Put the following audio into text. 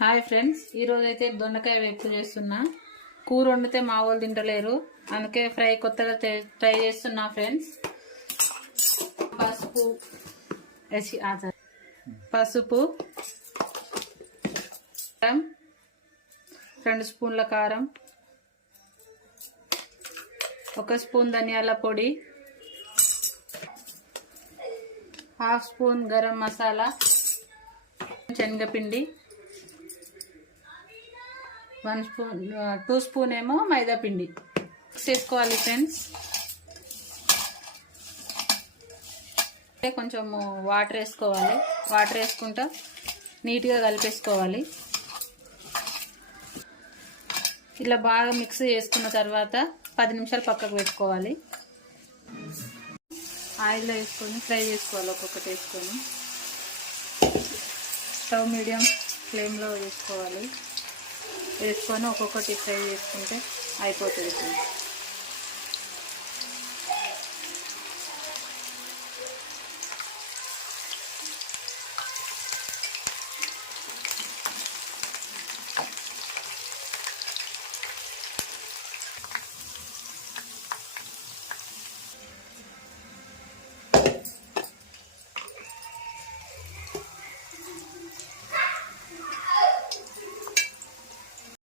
Hi friends, ఈరోజు అయితే దొండకాయ వేపుడు చేస్తున్నా. కూర వండితే మా వాళ్ళు తింటలేరు, అందుకే ఫ్రై కొత్తగా ట్రై చేస్తున్నా ఫ్రెండ్స్. పసుపు 2 స్పూన్ల కారం, 1 స్పూన్ ధనియాల పొడి, 1/2 స్పూన్ గరం మసాలా, శనగపిండి, 2 స్పూన్ ఏమో మైదా పిండి చేసుకోవాలి ఫ్రెండ్స్. కొంచెం వాటర్ వేసుకోవాలి. వాటర్ వేసుకుంటా నీట్గా కలిపేసుకోవాలి. ఇలా బాగా మిక్స్ చేసుకున్న తర్వాత 10 నిమిషాలు పక్కకు పెట్టుకోవాలి. ఆయిల్లో వేసుకొని ఫ్రై చేసుకోవాలి. ఒక్కొక్కటి వేసుకొని స్టవ్ మీడియం ఫ్లేమ్లో వేసుకొని ఒక్కొక్కటి ఫ్రై చేసుకుంటే అయిపోతుంది.